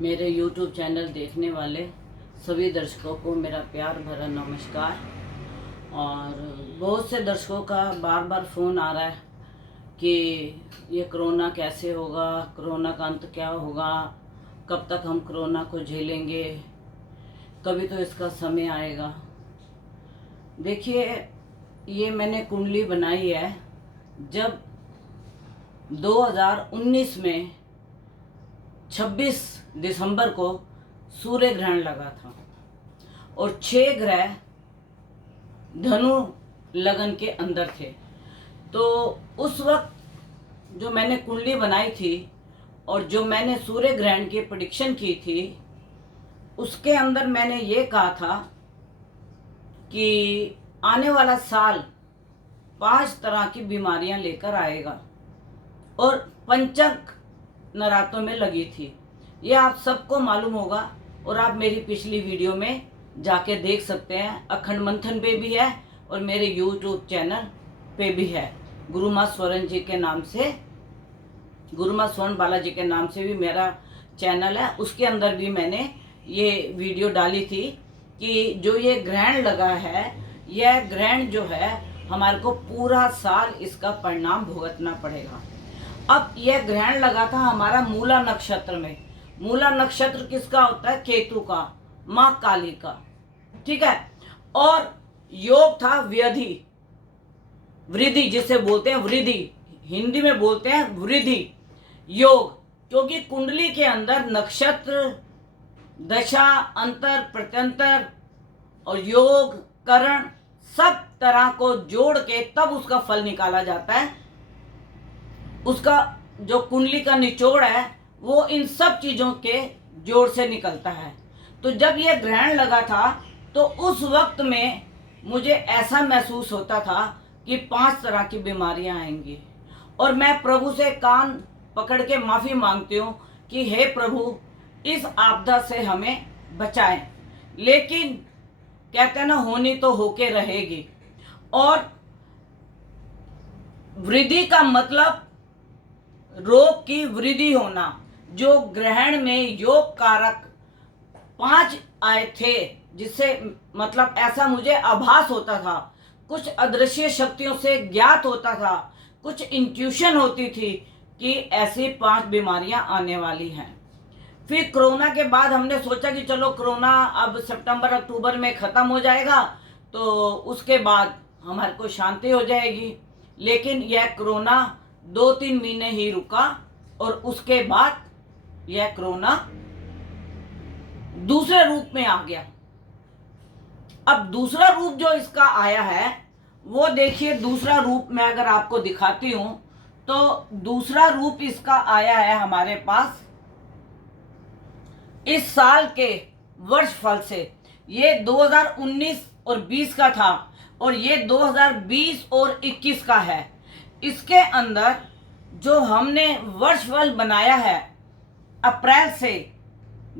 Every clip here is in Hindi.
मेरे YouTube चैनल देखने वाले सभी दर्शकों को मेरा प्यार भरा नमस्कार। और बहुत से दर्शकों का बार बार फ़ोन आ रहा है कि ये कोरोना कैसे होगा, कोरोना का अंत क्या होगा, कब तक हम कोरोना को झेलेंगे, कभी तो इसका समय आएगा। देखिए, ये मैंने कुंडली बनाई है जब 2019 में 26 दिसंबर को सूर्य ग्रहण लगा था और 6 ग्रह धनु लगन के अंदर थे। तो उस वक्त जो मैंने कुंडली बनाई थी और जो मैंने सूर्य ग्रहण की प्रेडिक्शन की थी, उसके अंदर मैंने ये कहा था कि आने वाला साल 5 तरह की बीमारियां लेकर आएगा और पंचक नरातों में लगी थी। ये आप सबको मालूम होगा और आप मेरी पिछली वीडियो में जाके देख सकते हैं। अखंड मंथन पे भी है और मेरे YouTube चैनल पे भी है। गुरु माँ स्वर्ण जी के नाम से, गुरु माँ स्वर्ण बालाजी के नाम से भी मेरा चैनल है। उसके अंदर भी मैंने ये वीडियो डाली थी कि जो ये ग्रहण लगा है, यह ग्रहण जो है हमारे को पूरा साल इसका परिणाम भुगतना पड़ेगा। अब यह ग्रहण लगा था हमारा मूला नक्षत्र में। मूला नक्षत्र किसका होता है? केतु का, माँ काली का, ठीक है। और योग था व्यधि, वृद्धि जिसे बोलते हैं, वृद्धि हिंदी में बोलते हैं वृद्धि योग, क्योंकि कुंडली के अंदर नक्षत्र, दशा, अंतर, प्रत्यंतर और योग, करण सब तरह को जोड़ के तब उसका फल निकाला जाता है। उसका जो कुंडली का निचोड़ है वो इन सब चीजों के जोड़ से निकलता है। तो जब ये ग्रहण लगा था तो उस वक्त में मुझे ऐसा महसूस होता था कि 5 तरह की बीमारियां आएंगी और मैं प्रभु से कान पकड़ के माफी मांगती हूँ कि हे प्रभु, इस आपदा से हमें बचाएं। लेकिन कहते हैं ना, होनी तो होके रहेगी। और वृद्धि का मतलब रोग की वृद्धि होना। जो ग्रहण में योग कारक 5 आए थे, जिससे मतलब ऐसा मुझे आभास होता था, कुछ अदृश्य शक्तियों से ज्ञात होता था, कुछ इंट्यूशन होती थी कि ऐसी 5 बीमारियां आने वाली हैं। फिर कोरोना के बाद हमने सोचा कि चलो कोरोना अब सितंबर अक्टूबर में ख़त्म हो जाएगा तो उसके बाद हमारे को शांति हो जाएगी। लेकिन यह कोरोना 2-3 महीने ही रुका और उसके बाद यह कोरोना दूसरे रूप में आ गया। अब दूसरा रूप जो इसका आया है वो देखिए, दूसरा रूप मैं अगर आपको दिखाती हूं तो दूसरा रूप इसका आया है हमारे पास इस साल के वर्ष फल से। ये 2019 और 20 का था और ये 2020 और 21 का है। इसके अंदर जो हमने वर्ष फल बनाया है अप्रैल से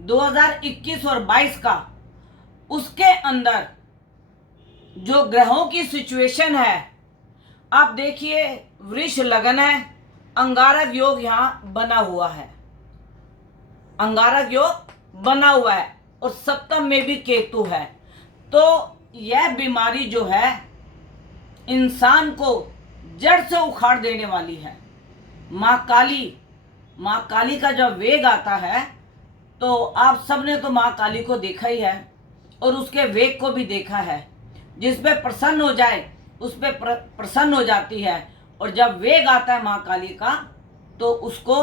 2021 और 22 का, उसके अंदर जो ग्रहों की सिचुएशन है आप देखिए, वृष लगन है, अंगारक योग यहाँ बना हुआ है, अंगारक योग बना हुआ है और सप्तम में भी केतु है। तो यह बीमारी जो है इंसान को जड़ से उखाड़ देने वाली है। माँ काली का जब वेग आता है तो आप सबने तो माँ काली को देखा ही है और उसके वेग को भी देखा है। जिस पे प्रसन्न हो जाए उस पे प्रसन्न हो जाती है और जब वेग आता है माँ काली का तो उसको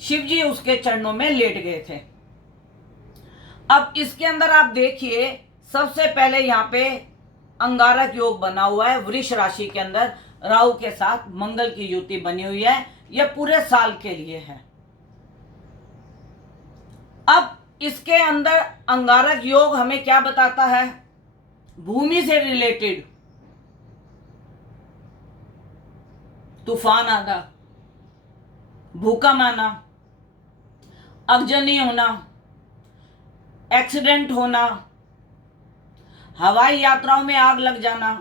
शिव जी उसके चरणों में लेट गए थे। अब इसके अंदर आप देखिए, सबसे पहले यहाँ पे अंगारक योग बना हुआ है। वृष राशि के अंदर राहु के साथ मंगल की युति बनी हुई है। यह पूरे साल के लिए है। अब इसके अंदर अंगारक योग हमें क्या बताता है? भूमि से रिलेटेड तूफान आना, भूकंप आना, अग्नि होना, एक्सीडेंट होना, हवाई यात्राओं में आग लग जाना,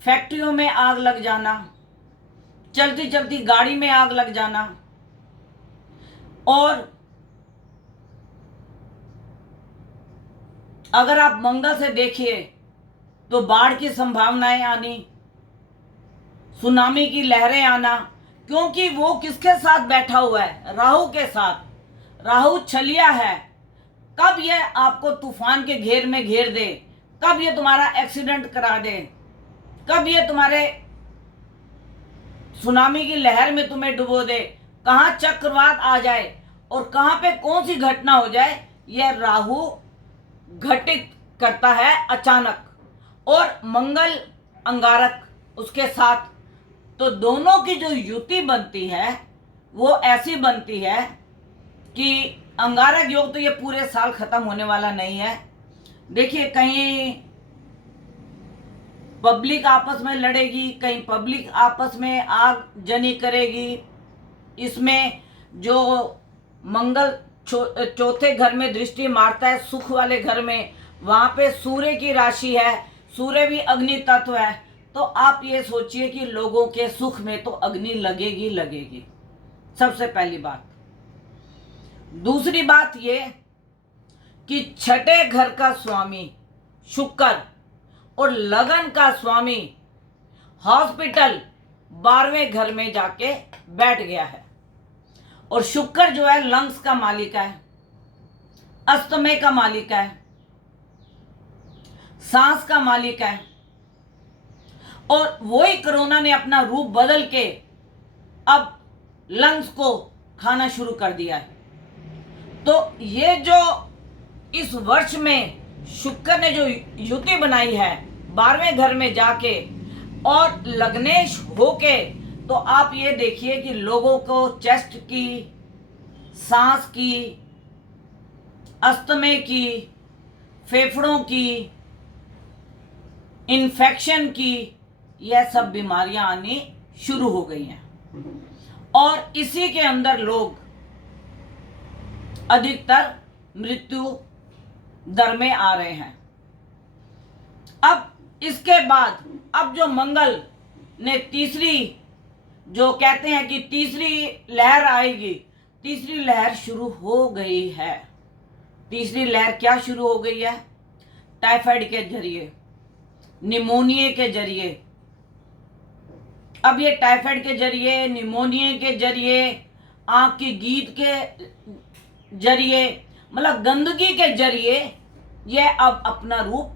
फैक्ट्रियों में आग लग जाना, चलती चलती गाड़ी में आग लग जाना और अगर आप मंगल से देखिए तो बाढ़ की संभावनाएं आनी, सुनामी की लहरें आना, क्योंकि वो किसके साथ बैठा हुआ है? राहु के साथ। राहु छलिया है। कब ये आपको तूफान के घेर में घेर दे, कब ये तुम्हारा एक्सीडेंट करा दे, कब ये तुम्हारे सुनामी की लहर में तुम्हें डुबो दे, कहां चक्रवात आ जाए और कहां पे कौन सी घटना हो जाए, यह राहु घटित करता है अचानक। और मंगल अंगारक उसके साथ, तो दोनों की जो युति बनती है वो ऐसी बनती है कि अंगारक योग तो ये पूरे साल खत्म होने वाला नहीं है। देखिए, कहीं पब्लिक आपस में लड़ेगी, कहीं पब्लिक आपस में आगजनी करेगी। इसमें जो मंगल चौथे घर में दृष्टि मारता है, सुख वाले घर में, वहां पे सूर्य की राशि है, सूर्य भी अग्नि तत्व है। तो आप ये सोचिए कि लोगों के सुख में तो अग्नि लगेगी लगेगी, सबसे पहली बात। दूसरी बात ये कि छठे घर का स्वामी शुक्र और लगन का स्वामी हॉस्पिटल 12वें घर में जाके बैठ गया है। और शुक्र जो है लंग्स का मालिक है, अस्थमे का मालिक है, सांस का मालिक है। और वही कोरोना ने अपना रूप बदल के अब लंग्स को खाना शुरू कर दिया है। तो ये जो इस वर्ष में शुक्र ने जो युति बनाई है 12वें घर में जाके और लग्नेश होके, तो आप ये देखिए कि लोगों को चेस्ट की, सांस की, अस्थमे की, फेफड़ों की, इन्फेक्शन की, यह सब बीमारियां आनी शुरू हो गई हैं। और इसी के अंदर लोग अधिकतर मृत्यु दर में आ रहे हैं। अब इसके बाद अब जो मंगल ने तीसरी, जो कहते हैं कि तीसरी लहर आएगी, तीसरी लहर शुरू हो गई है। तीसरी लहर क्या शुरू हो गई है? टाइफाइड के जरिए, निमोनिया के जरिए। अब ये टाइफाइड के जरिए, निमोनिया के जरिए, आंख की गीद के जरिए, मतलब गंदगी के जरिए यह अब अपना रूप,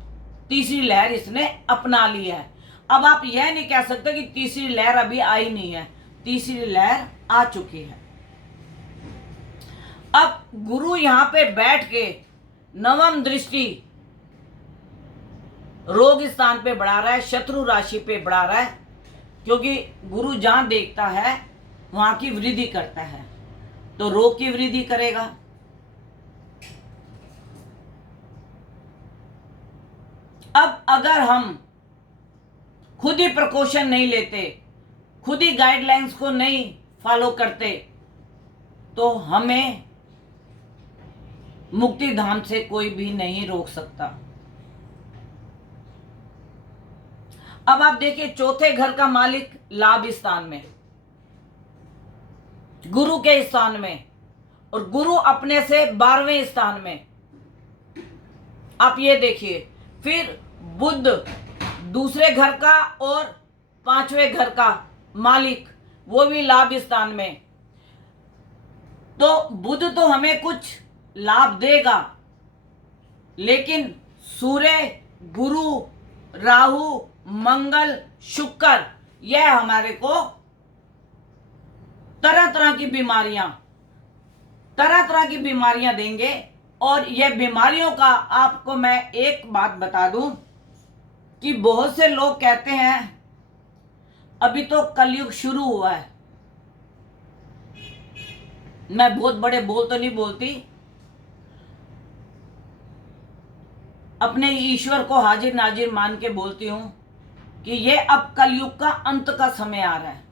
तीसरी लहर इसने अपना ली है। अब आप यह नहीं कह सकते कि तीसरी लहर अभी आई नहीं है, तीसरी लहर आ चुकी है। अब गुरु यहां पे बैठ के नवम दृष्टि रोग स्थान पे बढ़ा रहा है, शत्रु राशि पे बढ़ा रहा है, क्योंकि गुरु जहां देखता है वहां की वृद्धि करता है, तो रोग की वृद्धि करेगा। अब अगर हम खुद ही प्रिकॉशन नहीं लेते, खुद ही गाइडलाइंस को नहीं फॉलो करते, तो हमें मुक्ति धाम से कोई भी नहीं रोक सकता। अब आप देखिए, चौथे घर का मालिक लाभ स्थान में, गुरु के स्थान में, और गुरु अपने से 12वें स्थान में। आप ये देखिए, फिर बुध दूसरे घर का और 5वें घर का मालिक, वो भी लाभ स्थान में। तो बुध तो हमें कुछ लाभ देगा, लेकिन सूर्य, गुरु, राहु, मंगल, शुक्र, यह हमारे को तरह तरह की बीमारियां देंगे। और यह बीमारियों का आपको मैं एक बात बता दूं कि बहुत से लोग कहते हैं अभी तो कलयुग शुरू हुआ है। मैं बहुत बड़े बोल तो नहीं बोलती, अपने ईश्वर को हाजिर नाजिर मान के बोलती हूं कि ये अब कलयुग का अंत का समय आ रहा है।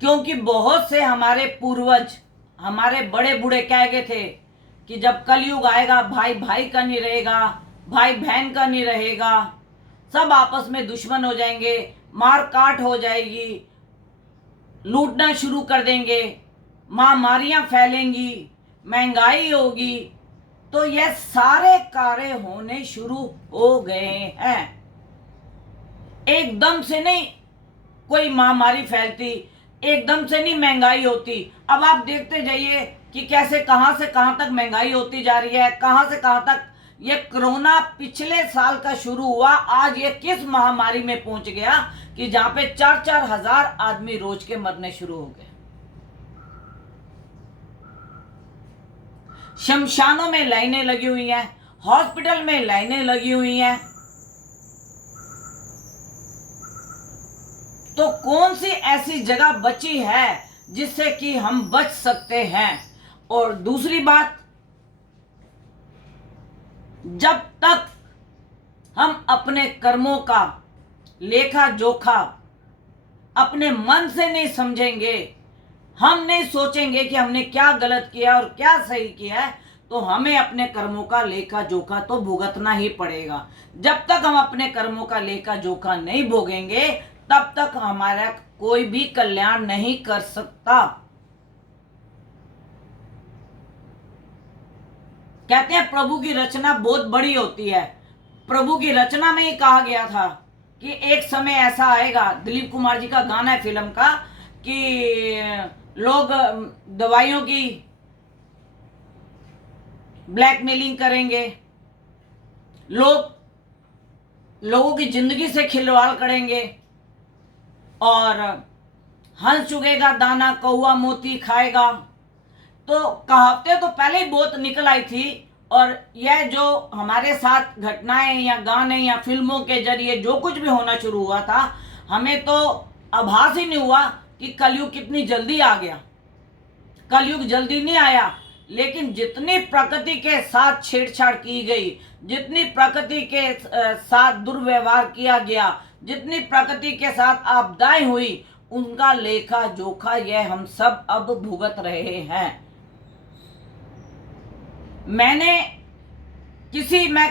क्योंकि बहुत से हमारे पूर्वज, हमारे बड़े बूढ़े कह गए थे कि जब कलयुग आएगा भाई भाई का नहीं रहेगा, भाई बहन का नहीं रहेगा, सब आपस में दुश्मन हो जाएंगे, मार काट हो जाएगी, लूटना शुरू कर देंगे, महामारियां फैलेंगी, महंगाई होगी, तो यह सारे कार्य होने शुरू हो गए हैं। एकदम से नहीं कोई महामारी फैलती, एकदम से नहीं महंगाई होती। अब आप देखते जाइए कि कैसे कहां से कहां तक महंगाई होती जा रही है, कहां से कहां तक। ये कोरोना पिछले साल का शुरू हुआ, आज ये किस महामारी में पहुंच गया कि जहां पे 4-4 हजार आदमी रोज के मरने शुरू हो गए। शमशानों में लाइनें लगी हुई हैं, हॉस्पिटल में लाइनें लगी हुई हैं। तो कौन सी ऐसी जगह बची है जिससे कि हम बच सकते हैं। और दूसरी बात, जब तक हम अपने कर्मों का लेखा जोखा अपने मन से नहीं समझेंगे, हम नहीं सोचेंगे कि हमने क्या गलत किया और क्या सही किया है, तो हमें अपने कर्मों का लेखा जोखा तो भुगतना ही पड़ेगा। जब तक हम अपने कर्मों का लेखा जोखा नहीं भोगेंगे, तब तक हमारा कोई भी कल्याण नहीं कर सकता। कहते हैं प्रभु की रचना बहुत बड़ी होती है। प्रभु की रचना में ही कहा गया था कि एक समय ऐसा आएगा, दिलीप कुमार जी का गाना है फिल्म का, कि लोग दवाइयों की ब्लैकमेलिंग करेंगे, लोगों की जिंदगी से खिलवाड़ करेंगे, और हंस चुगेगा दाना कौवा मोती खाएगा। तो कहावतें तो पहले ही बहुत निकल आई थी, और यह जो हमारे साथ घटनाएं या गाने या फिल्मों के जरिए जो कुछ भी होना शुरू हुआ था, हमें तो आभास ही नहीं हुआ कि कलयुग कितनी जल्दी आ गया। कलयुग जल्दी नहीं आया, लेकिन जितनी प्रकृति के साथ छेड़छाड़ की गई, जितनी प्रकृति के साथ दुर्व्यवहार किया गया, जितनी प्रकृति के साथ आपदाएं हुई, उनका लेखा जोखा यह हम सब अब भुगत रहे हैं। मैं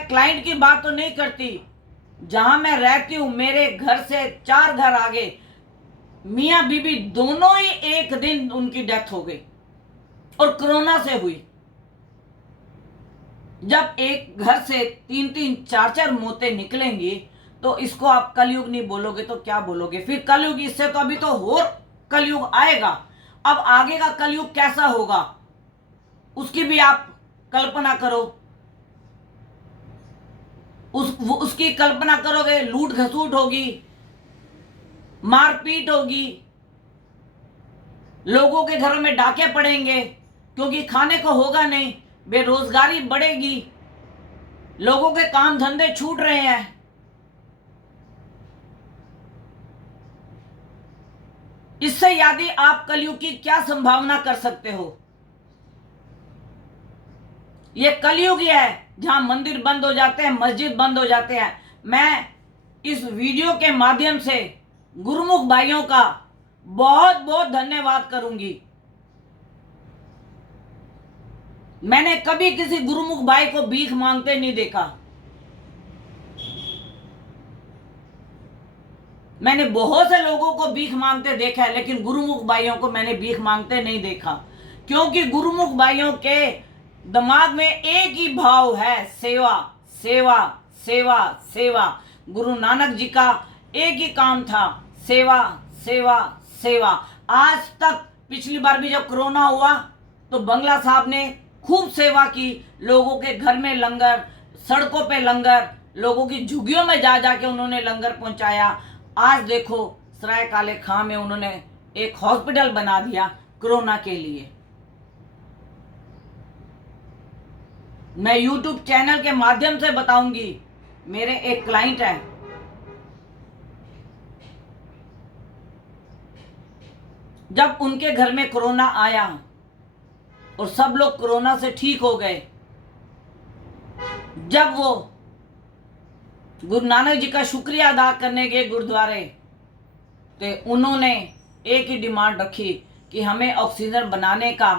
क्लाइंट की बात तो नहीं करती, जहां मैं रहती हूं मेरे घर से 4 घर आगे मियां बीबी दोनों ही एक दिन उनकी डेथ हो गई, और कोरोना से हुई। जब एक घर से 3-3, 4-4 मौतें निकलेंगी, तो इसको आप कलयुग नहीं बोलोगे तो क्या बोलोगे। फिर कलयुग, इससे तो अभी तो और कलयुग आएगा। अब आगे का कलयुग कैसा होगा उसकी भी आप कल्पना करो। उसकी कल्पना करोगे, लूट घसूट होगी, मारपीट होगी, लोगों के घरों में डाके पड़ेंगे क्योंकि खाने को होगा नहीं, बेरोजगारी बढ़ेगी, लोगों के काम धंधे छूट रहे हैं। इससे यदि आप कलयुग की क्या संभावना कर सकते हो। ये कलयुग ही है जहां मंदिर बंद हो जाते हैं, मस्जिद बंद हो जाते हैं। मैं इस वीडियो के माध्यम से गुरुमुख भाइयों का बहुत बहुत धन्यवाद करूंगी। मैंने कभी किसी गुरुमुख भाई को भीख मांगते नहीं देखा। मैंने बहुत से लोगों को भीख मांगते देखा है, लेकिन गुरुमुख भाइयों को मैंने भीख मांगते नहीं देखा, क्योंकि गुरुमुख भाइयों के दिमाग में एक ही भाव है, सेवा सेवा सेवा सेवा। गुरु नानक जी का एक ही काम था, सेवा सेवा सेवा। आज तक, पिछली बार भी जब कोरोना हुआ तो बंगला साहब ने खूब सेवा की, लोगों के घर में लंगर, सड़कों पे लंगर, लोगों की झुग्गियों में जा जाके उन्होंने लंगर पहुंचाया। आज देखो सराय काले खां में उन्होंने एक हॉस्पिटल बना दिया कोरोना के लिए। मैं YouTube चैनल के माध्यम से बताऊंगी, मेरे एक क्लाइंट है, जब उनके घर में कोरोना आया और सब लोग कोरोना से ठीक हो गए, जब वो गुरु नानक जी का शुक्रिया अदा करने गए गुरुद्वारे, तो उन्होंने एक ही डिमांड रखी कि हमें ऑक्सीजन बनाने का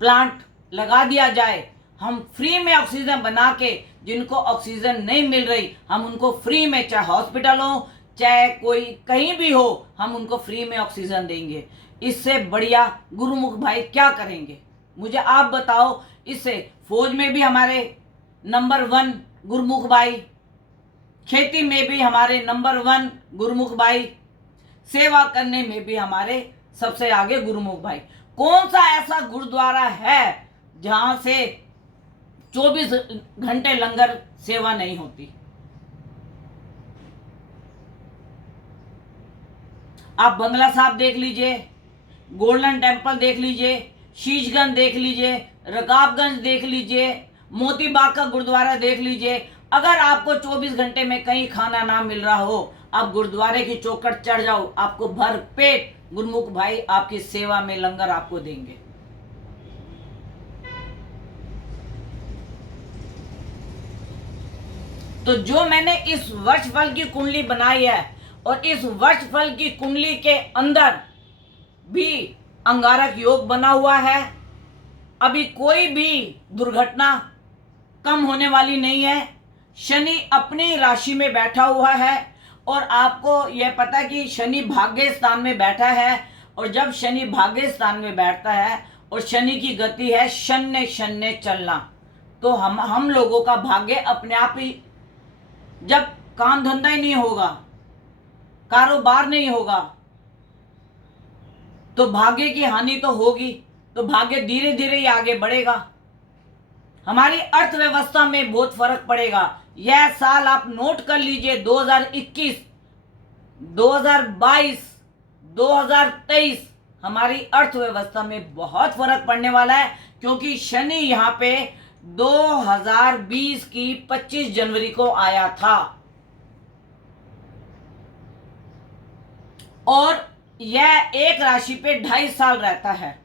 प्लांट लगा दिया जाए। हम फ्री में ऑक्सीजन बना के, जिनको ऑक्सीजन नहीं मिल रही, हम उनको फ्री में, चाहे हॉस्पिटल हो चाहे कोई कहीं भी हो, हम उनको फ्री में ऑक्सीजन देंगे। इससे बढ़िया गुरुमुख भाई क्या करेंगे। मुझे आप बताओ इससे फौज में भी हमारे नंबर 1 गुरमुख भाई, खेती में भी हमारे नंबर 1 गुरमुख भाई, सेवा करने में भी हमारे सबसे आगे गुरमुख भाई। कौन सा ऐसा गुरुद्वारा है जहां से 24 घंटे लंगर सेवा नहीं होती? आप बंगला साहब देख लीजिए, गोल्डन टेम्पल देख लीजिए, शीशगंज देख लीजिए, रकाबगंज देख लीजिए, मोती बाग का गुरुद्वारा देख लीजिए। अगर आपको 24 घंटे में कहीं खाना ना मिल रहा हो, आप गुरुद्वारे की चौखट चढ़ जाओ, आपको भर पेट गुरमुख भाई आपकी सेवा में लंगर आपको देंगे। तो जो मैंने इस वर्षफल की कुंडली बनाई है और इस वर्षफल की कुंडली के अंदर भी अंगारक योग बना हुआ है, अभी कोई भी दुर्घटना कम होने वाली नहीं है। शनि अपनी राशि में बैठा हुआ है और आपको यह पता है कि शनि भाग्य स्थान में बैठा है, और जब शनि भाग्य स्थान में बैठता है और शनि की गति है शन्य शन्य चलना, तो हम लोगों का भाग्य अपने आप ही, जब काम धंधा ही नहीं होगा, कारोबार नहीं होगा, तो भाग्य की हानि तो होगी, तो भाग्य धीरे धीरे ही आगे बढ़ेगा। हमारी अर्थव्यवस्था में बहुत फर्क पड़ेगा। यह साल आप नोट कर लीजिए, 2021, 2022, 2023 हमारी अर्थव्यवस्था में बहुत फर्क पड़ने वाला है, क्योंकि शनि यहां पे 2020 की 25 जनवरी को आया था और यह एक राशि पे 2.5 साल रहता है।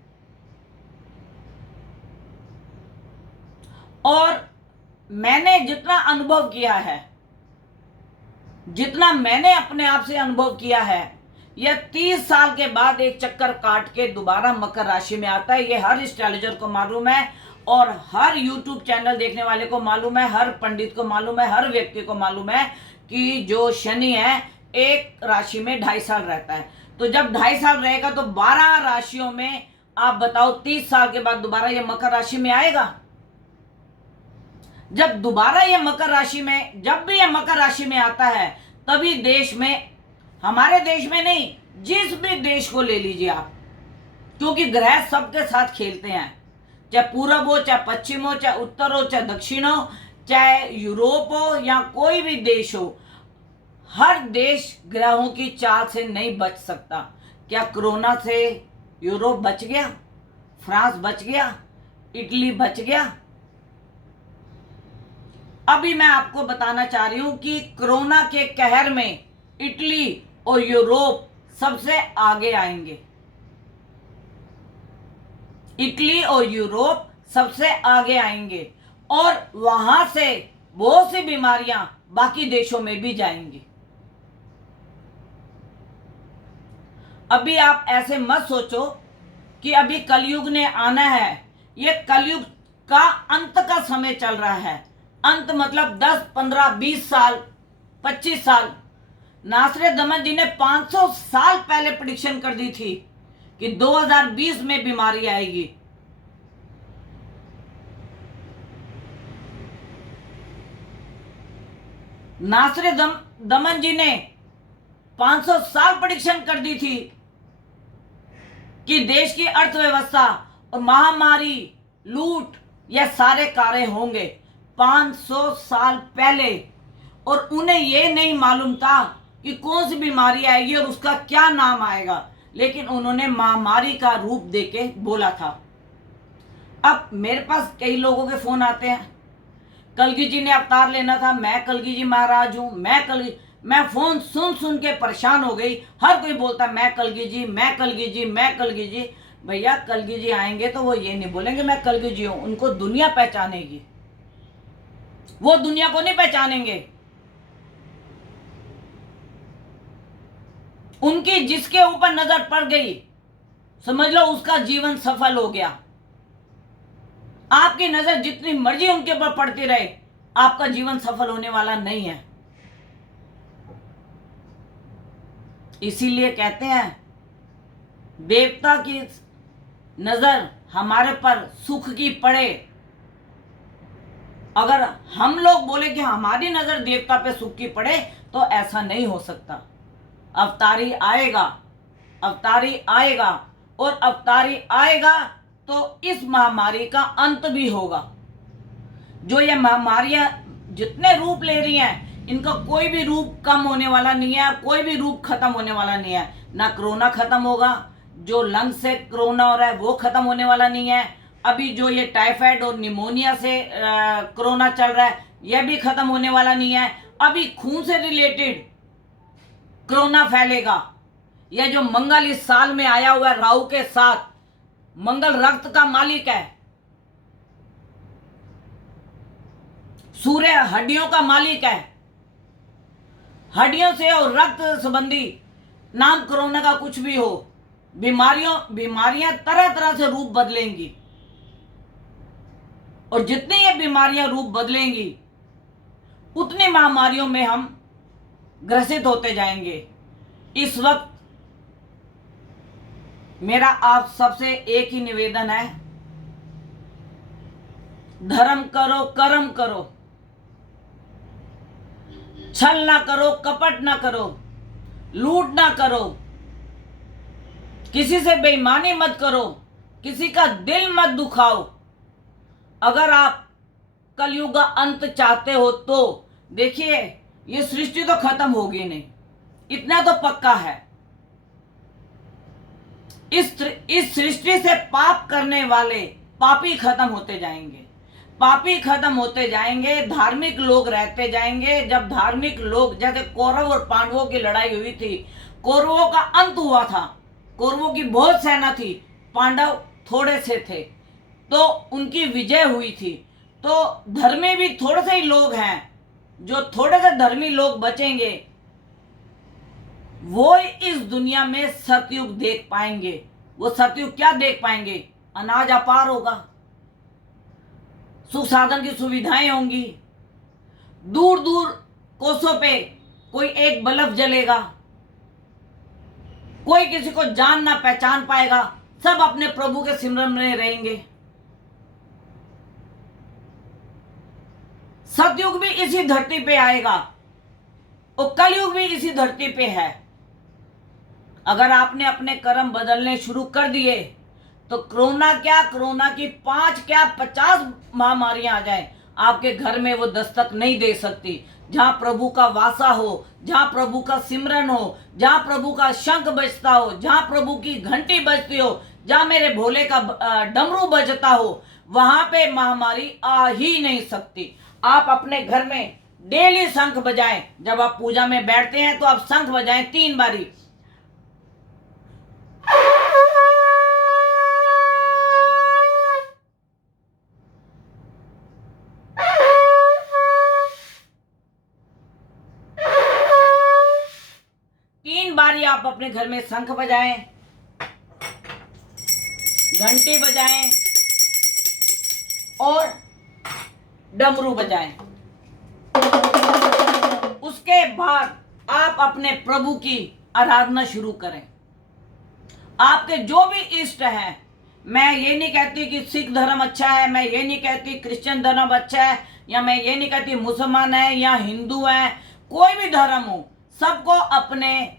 और मैंने जितना अनुभव किया है, जितना मैंने अपने आप से अनुभव किया है, यह 30 साल के बाद एक चक्कर काट के दोबारा मकर राशि में आता है। यह हर एस्ट्रोलॉजर को मालूम है और हर यूट्यूब चैनल देखने वाले को मालूम है, हर पंडित को मालूम है, हर व्यक्ति को मालूम है कि जो शनि है एक राशि में 2.5 साल रहता है। तो जब 2.5 साल रहेगा तो 12 राशियों में आप बताओ 30 साल के बाद दोबारा ये मकर राशि में आएगा। जब दोबारा ये मकर राशि में, जब भी ये मकर राशि में आता है, तभी देश में, हमारे देश में नहीं, जिस भी देश को ले लीजिए आप, क्योंकि ग्रह सबके साथ खेलते हैं, चाहे पूरब हो, चाहे पश्चिम हो, चाहे उत्तर हो, चाहे दक्षिण हो, चाहे यूरोप हो या कोई भी देश हो, हर देश ग्रहों की चाल से नहीं बच सकता। क्या कोरोना से यूरोप बच गया? फ्रांस बच गया? इटली बच गया? अभी मैं आपको बताना चाह रही हूं कि कोरोना के कहर में इटली और यूरोप सबसे आगे आएंगे। इटली और यूरोप सबसे आगे आएंगे और वहां से बहुत सी बीमारियां बाकी देशों में भी जाएंगी। अभी आप ऐसे मत सोचो कि अभी कलयुग ने आना है। यह कलयुग का अंत का समय चल रहा है। अंत मतलब 10, 15, 20 साल, 25 साल। नासरे दमन जी ने 500 साल पहले प्रेडिक्शन कर दी थी कि 2020 में बीमारी आएगी। नासरे दमन जी ने 500 साल प्रेडिक्शन कर दी थी कि देश की अर्थव्यवस्था और महामारी, लूट, यह सारे कार्य होंगे 500 साल पहले। और उन्हें यह नहीं मालूम था कि कौन सी बीमारी आएगी और उसका क्या नाम आएगा, लेकिन उन्होंने महामारी का रूप देके बोला था। अब मेरे पास कई लोगों के फोन आते हैं, कलगी जी ने अवतार लेना था, मैं कलगी जी महाराज हूं, मैं फोन सुन सुन के परेशान हो गई। हर कोई बोलता मैं कलगी जी, मैं कलगी जी, मैं कलगी जी। भैया कलगी जी आएंगे तो वो ये नहीं बोलेंगे मैं कलगी जी हूं, उनको दुनिया पहचानेगी, वो दुनिया को नहीं पहचानेंगे। उनकी जिसके ऊपर नजर पड़ गई समझ लो उसका जीवन सफल हो गया। आपकी नजर जितनी मर्जी उनके ऊपर पड़ती रहे, आपका जीवन सफल होने वाला नहीं है। इसीलिए कहते हैं देवता की नजर हमारे पर सुख की पड़े अगर हम लोग बोले कि हमारी नजर देवता पे सुख की पड़े तो ऐसा नहीं हो सकता। अवतारी आएगा, अवतारी आएगा, और अवतारी आएगा तो इस महामारी का अंत भी होगा। जो ये महामारियां जितने रूप ले रही हैं, इनका कोई भी रूप कम होने वाला नहीं है, कोई भी रूप खत्म होने वाला नहीं है। ना कोरोना खत्म होगा, जो लंग से कोरोना हो रहा है वो खत्म होने वाला नहीं है। अभी जो ये टाइफाइड और निमोनिया से कोरोना चल रहा है, यह भी खत्म होने वाला नहीं है। अभी खून से रिलेटेड कोरोना फैलेगा। यह जो मंगल इस साल में आया हुआ है राहु के साथ, मंगल रक्त का मालिक है, सूर्य हड्डियों का मालिक है। हड्डियों से और रक्त संबंधी नाम कोरोना का कुछ भी हो, बीमारियां तरह तरह से रूप बदलेंगी, और जितनी ये बीमारियां रूप बदलेंगी उतनी महामारियों में हम ग्रसित होते जाएंगे। इस वक्त मेरा आप सबसे एक ही निवेदन है, धर्म करो, कर्म करो, छल ना करो, कपट ना करो, लूट ना करो, किसी से बेईमानी मत करो, किसी का दिल मत दुखाओ। अगर आप कलयुग का अंत चाहते हो तो देखिए, ये सृष्टि तो खत्म होगी नहीं, इतना तो पक्का है। इस सृष्टि से पाप करने वाले पापी खत्म होते जाएंगे, पापी खत्म होते जाएंगे, धार्मिक लोग रहते जाएंगे। जब धार्मिक लोग, जैसे कौरव और पांडवों की लड़ाई हुई थी, कौरवों का अंत हुआ था, कौरवों की बहुत सेना थी, पांडव थोड़े से थे, तो उनकी विजय हुई थी। तो धर्मी भी थोड़े से ही लोग हैं, जो थोड़े से धर्मी लोग बचेंगे वो इस दुनिया में सतयुग देख पाएंगे। वो सतयुग क्या देख पाएंगे? अनाज अपार होगा, सुख साधन की सुविधाएं होंगी, दूर दूर कोसों पे कोई एक बल्ब जलेगा, कोई किसी को जान ना पहचान पाएगा, सब अपने प्रभु के सिमरन में रहेंगे। सतयुग भी इसी धरती पे आएगा और कलयुग भी इसी धरती पे है। अगर आपने अपने कर्म बदलने शुरू कर दिए तो कोरोना क्या, कोरोना की 5 क्या 50 महामारियां आ जाए, आपके घर में वो दस्तक नहीं दे सकती। जहां प्रभु का वासा हो, जहां प्रभु का सिमरन हो, जहां प्रभु का शंख बजता हो, जहां प्रभु की घंटी बजती हो, जहां मेरे भोले का डमरू बजता हो, वहां पे महामारी आ ही नहीं सकती। आप अपने घर में डेली शंख बजाएं। जब आप पूजा में बैठते हैं तो आप शंख बजाएं 3 बारी। आप अपने घर में शंख बजाएं, घंटी बजाएं और डमरू बजाएं। उसके बाद आप अपने प्रभु की आराधना शुरू करें। आपके जो भी इष्ट हैं, मैं ये नहीं कहती कि सिख धर्म अच्छा है, मैं ये नहीं कहती क्रिश्चियन धर्म अच्छा है, या मैं ये नहीं कहती मुसलमान है या हिंदू है, कोई भी धर्म हो, सबको अपने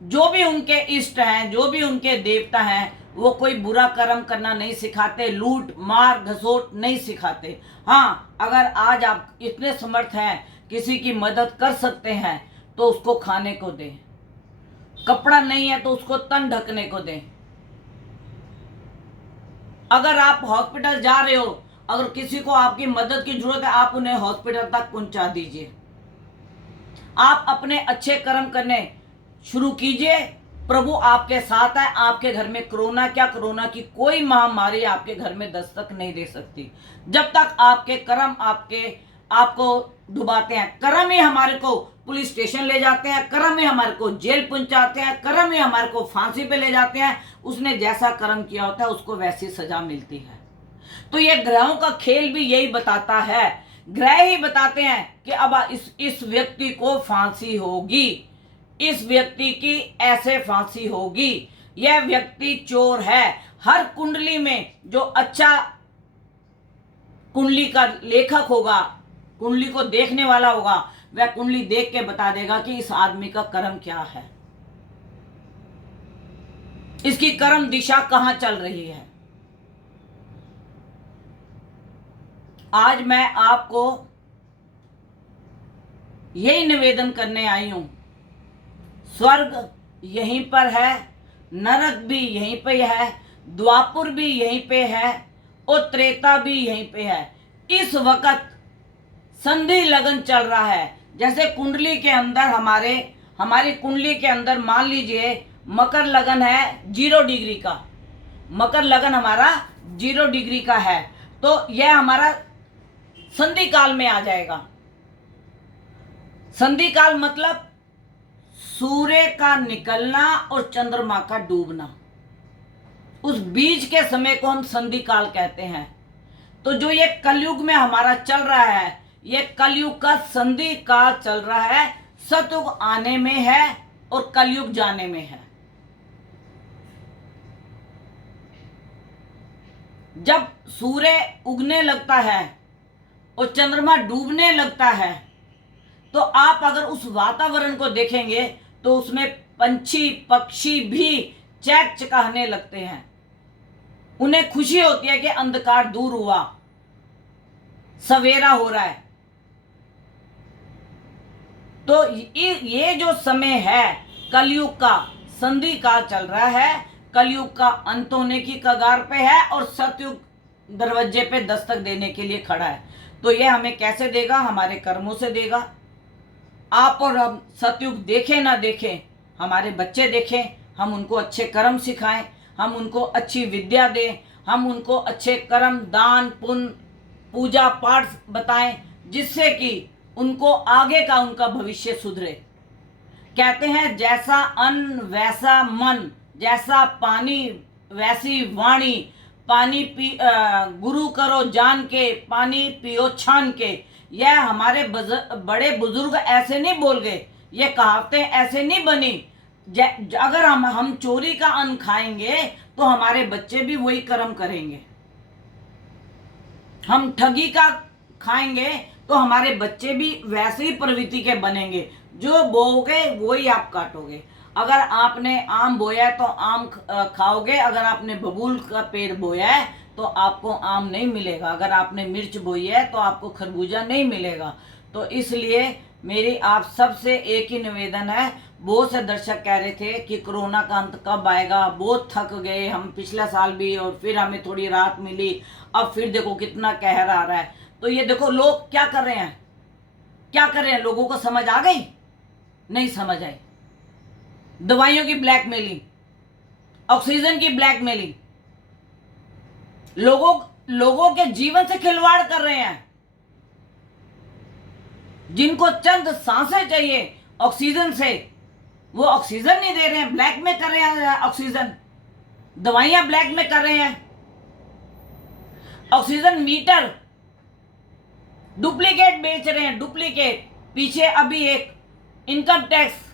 जो भी उनके इष्ट हैं, जो भी उनके देवता हैं, वो कोई बुरा कर्म करना नहीं सिखाते, लूट मार घसोट नहीं सिखाते। हाँ, अगर आज आप इतने समर्थ हैं, किसी की मदद कर सकते हैं तो उसको खाने को दें, कपड़ा नहीं है तो उसको तन ढकने को दें। अगर आप हॉस्पिटल जा रहे हो, अगर किसी को आपकी मदद की जरूरत है, आप उन्हें हॉस्पिटल तक पहुंचा दीजिए। आप अपने अच्छे कर्म करने शुरू कीजिए, प्रभु आपके साथ है। आपके घर में कोरोना क्या, कोरोना की कोई महामारी आपके घर में दस्तक नहीं दे सकती जब तक आपके कर्म आपको डुबाते हैं। कर्म ही हमारे को पुलिस स्टेशन ले जाते हैं, कर्म ही हमारे को जेल पहुंचाते हैं, कर्म ही हमारे को फांसी पे ले जाते हैं। उसने जैसा कर्म किया होता है उसको वैसी सजा मिलती है। तो ये ग्रहों का खेल भी यही बताता है, ग्रह ही बताते हैं कि अब इस व्यक्ति को फांसी होगी, इस व्यक्ति की ऐसे फांसी होगी, यह व्यक्ति चोर है। हर कुंडली में जो अच्छा कुंडली का लेखक होगा, कुंडली को देखने वाला होगा, वह कुंडली देख के बता देगा कि इस आदमी का कर्म क्या है, इसकी कर्म दिशा कहां चल रही है। आज मैं आपको यही निवेदन करने आई हूं, स्वर्ग यहीं पर है, नरक भी यहीं पे है, द्वापुर भी यहीं पे है और त्रेता भी यहीं पे है। इस वक्त संधि लगन चल रहा है। जैसे कुंडली के अंदर हमारी कुंडली के अंदर मान लीजिए मकर लगन है 0 डिग्री का, मकर लगन हमारा 0 डिग्री का है, तो यह हमारा संधि काल में आ जाएगा। संधि काल मतलब सूर्य का निकलना और चंद्रमा का डूबना, उस बीच के समय को हम संधि काल कहते हैं। तो जो ये कलयुग में हमारा चल रहा है, ये कलयुग का संधि काल चल रहा है। सतयुग आने में है और कलयुग जाने में है। जब सूर्य उगने लगता है और चंद्रमा डूबने लगता है, तो आप अगर उस वातावरण को देखेंगे तो उसमें पंछी पक्षी भी चहक चकाने लगते हैं। उन्हें खुशी होती है कि अंधकार दूर हुआ, सवेरा हो रहा है। तो ये जो समय है कलयुग का, संधि काल चल रहा है, कलयुग का अंत होने की कगार पे है और सतयुग दरवाजे पे दस्तक देने के लिए खड़ा है। तो ये हमें कैसे देगा? हमारे कर्मों से देगा। आप और हम सतयुग देखें ना देखें, हमारे बच्चे देखें, हम उनको अच्छे कर्म सिखाएं, हम उनको अच्छी विद्या दें, हम उनको अच्छे कर्म दान पुण्य पूजा पाठ बताएं, जिससे कि उनको आगे का उनका भविष्य सुधरे। कहते हैं जैसा अन्न वैसा मन, जैसा पानी वैसी वाणी, पानी पी गुरु करो जान के, पानी पियो छान के। यह हमारे बड़े बुजुर्ग ऐसे नहीं बोल गए, ये कहावतें ऐसे नहीं बनी। अगर हम चोरी का अन्न खाएंगे तो हमारे बच्चे भी वही कर्म करेंगे। हम ठगी का खाएंगे तो हमारे बच्चे भी वैसे ही प्रवृत्ति के बनेंगे। जो बोओगे वही आप काटोगे। अगर आपने आम बोया है तो आम खाओगे, अगर आपने बबूल का पेड़ बोया है तो आपको आम नहीं मिलेगा, अगर आपने मिर्च बोई है तो आपको खरबूजा नहीं मिलेगा। तो इसलिए मेरी आप सबसे एक ही निवेदन है। बहुत से दर्शक कह रहे थे कि कोरोना का अंत कब आएगा, बहुत थक गए हम, पिछला साल भी और फिर हमें थोड़ी राहत मिली, अब फिर देखो कितना कहर आ रहा है। तो ये देखो लोग क्या कर रहे हैं, क्या कर रहे हैं, लोगों को समझ आ गई? नहीं समझ आई। दवाइयों की ब्लैकमेलिंग, ऑक्सीजन की ब्लैकमेलिंग, लोगों के जीवन से खिलवाड़ कर रहे हैं। जिनको चंद सांसें चाहिए ऑक्सीजन से, वो ऑक्सीजन नहीं दे रहे हैं, ब्लैक में कर रहे हैं ऑक्सीजन, दवाइयां ब्लैक में कर रहे हैं। ऑक्सीजन मीटर डुप्लीकेट बेच रहे हैं, डुप्लीकेट। पीछे अभी एक इनकम टैक्स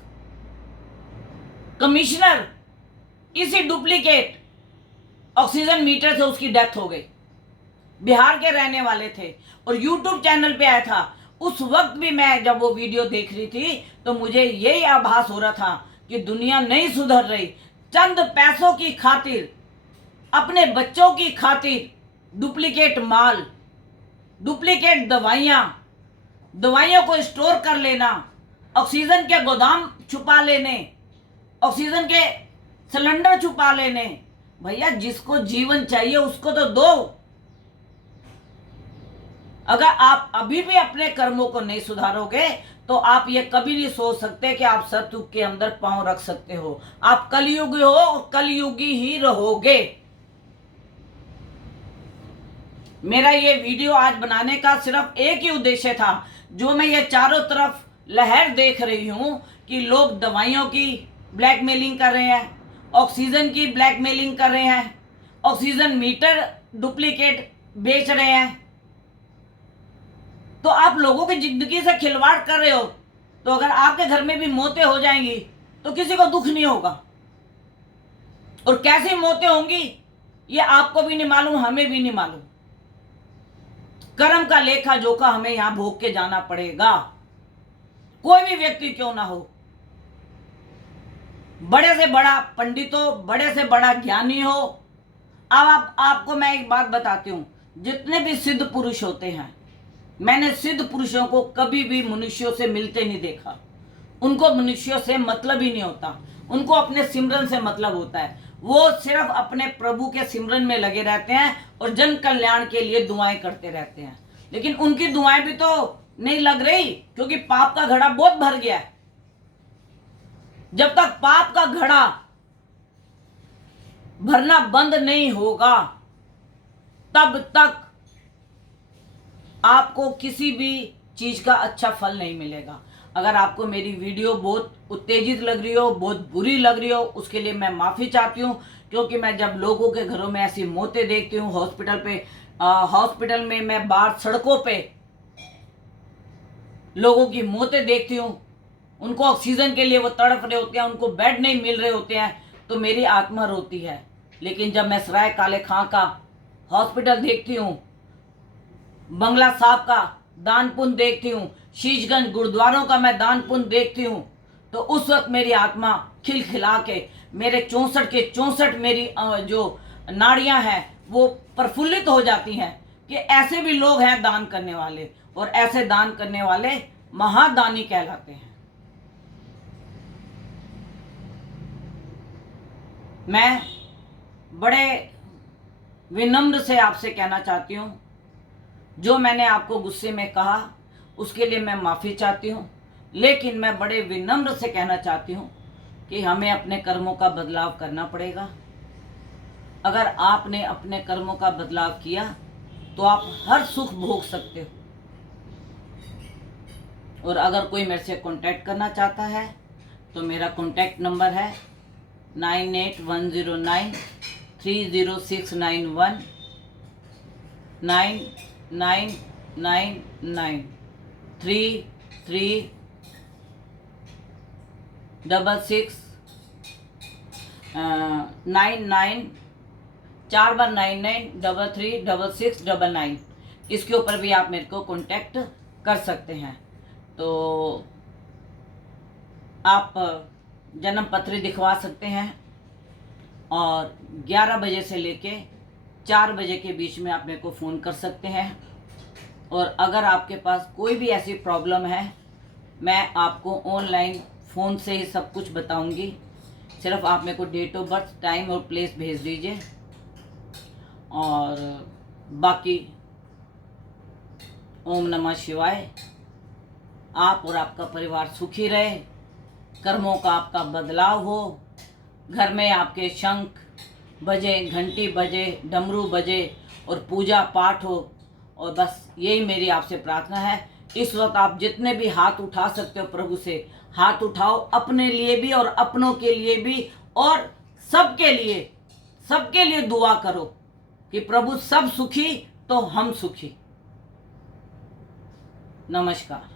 कमिश्नर इसी डुप्लीकेट ऑक्सीजन मीटर से उसकी डेथ हो गई। बिहार के रहने वाले थे और यूट्यूब चैनल पे आया था। उस वक्त भी मैं जब वो वीडियो देख रही थी तो मुझे यही आभास हो रहा था कि दुनिया नहीं सुधर रही। चंद पैसों की खातिर, अपने बच्चों की खातिर डुप्लीकेट माल, डुप्लीकेट दवाइयों को स्टोर कर लेना, ऑक्सीजन के गोदाम छुपा लेने, ऑक्सीजन के सिलेंडर छुपा लेने। भैया जिसको जीवन चाहिए उसको तो दो। अगर आप अभी भी अपने कर्मों को नहीं सुधारोगे तो आप ये कभी नहीं सोच सकते कि आप सतयुग के अंदर पांव रख सकते हो। आप कलयुगी हो और कलयुगी ही रहोगे। मेरा ये वीडियो आज बनाने का सिर्फ एक ही उद्देश्य था। जो मैं ये चारों तरफ लहर देख रही हूं कि लोग दवाइयों की ब्लैकमेलिंग कर रहे हैं, ऑक्सीजन की ब्लैकमेलिंग कर रहे हैं, ऑक्सीजन मीटर डुप्लीकेट बेच रहे हैं, तो आप लोगों की जिंदगी से खिलवाड़ कर रहे हो। तो अगर आपके घर में भी मौतें हो जाएंगी तो किसी को दुख नहीं होगा। और कैसी मौतें होंगी ये आपको भी नहीं मालूम, हमें भी नहीं मालूम। कर्म का लेखा जोखा हमें यहां भोग के जाना पड़ेगा, कोई भी व्यक्ति क्यों ना हो, बड़े से बड़ा पंडित हो, बड़े से बड़ा ज्ञानी हो। अब आपको मैं एक बात बताती हूं, जितने भी सिद्ध पुरुष होते हैं, मैंने सिद्ध पुरुषों को कभी भी मनुष्यों से मिलते नहीं देखा। उनको मनुष्यों से मतलब ही नहीं होता, उनको अपने सिमरन से मतलब होता है। वो सिर्फ अपने प्रभु के सिमरन में लगे रहते हैं और जन कल्याण के लिए दुआएं करते रहते हैं। लेकिन उनकी दुआएं भी तो नहीं लग रही, क्योंकि पाप का घड़ा बहुत भर गया है। जब तक पाप का घड़ा भरना बंद नहीं होगा, तब तक आपको किसी भी चीज का अच्छा फल नहीं मिलेगा। अगर आपको मेरी वीडियो बहुत उत्तेजित लग रही हो, बहुत बुरी लग रही हो, उसके लिए मैं माफी चाहती हूँ। क्योंकि मैं जब लोगों के घरों में ऐसी मौतें देखती हूँ, हॉस्पिटल में मैं बाहर सड़कों पे लोगों की मौतें देखती हूँ, उनको ऑक्सीजन के लिए वो तड़प रहे होते हैं, उनको बेड नहीं मिल रहे होते हैं, तो मेरी आत्मा रोती है। लेकिन जब मैं सराय काले खां का हॉस्पिटल देखती हूँ, बंगला साहब का दान पुण्य देखती हूँ, शीशगंज गुरुद्वारों का मैं दान पुण्य देखती हूँ, तो उस वक्त मेरी आत्मा खिलखिला के, मेरे 64 के 64 मेरी जो नाड़ियां हैं वो प्रफुल्लित हो जाती हैं कि ऐसे भी लोग हैं दान करने वाले, और ऐसे दान करने वाले महादानी कहलाते हैं। मैं बड़े विनम्र से आपसे कहना चाहती हूँ, जो मैंने आपको गुस्से में कहा उसके लिए मैं माफ़ी चाहती हूँ। लेकिन मैं बड़े विनम्र से कहना चाहती हूँ कि हमें अपने कर्मों का बदलाव करना पड़ेगा। अगर आपने अपने कर्मों का बदलाव किया तो आप हर सुख भोग सकते हो। और अगर कोई मेरे से कांटेक्ट करना चाहता है तो मेरा कांटेक्ट नंबर है 9810930691 9999 इसके ऊपर भी आप मेरे को कांटेक्ट कर सकते हैं। तो आप जन्म पत्र दिखवा सकते हैं, और 11 बजे से लेके 4 बजे के बीच में आप मेरे को फ़ोन कर सकते हैं। और अगर आपके पास कोई भी ऐसी प्रॉब्लम है, मैं आपको ऑनलाइन फ़ोन से ही सब कुछ बताऊंगी। सिर्फ आप मेरे को डेट ऑफ बर्थ, टाइम और प्लेस भेज दीजिए, और बाकी ओम नमः शिवाय। आप और आपका परिवार सुखी रहे, कर्मों का आपका बदलाव हो, घर में आपके शंख बजे, घंटी बजे, डमरू बजे और पूजा पाठ हो। और बस यही मेरी आपसे प्रार्थना है। इस वक्त आप जितने भी हाथ उठा सकते हो प्रभु से हाथ उठाओ, अपने लिए भी और अपनों के लिए भी, और सबके लिए दुआ करो कि प्रभु सब सुखी तो हम सुखी। नमस्कार।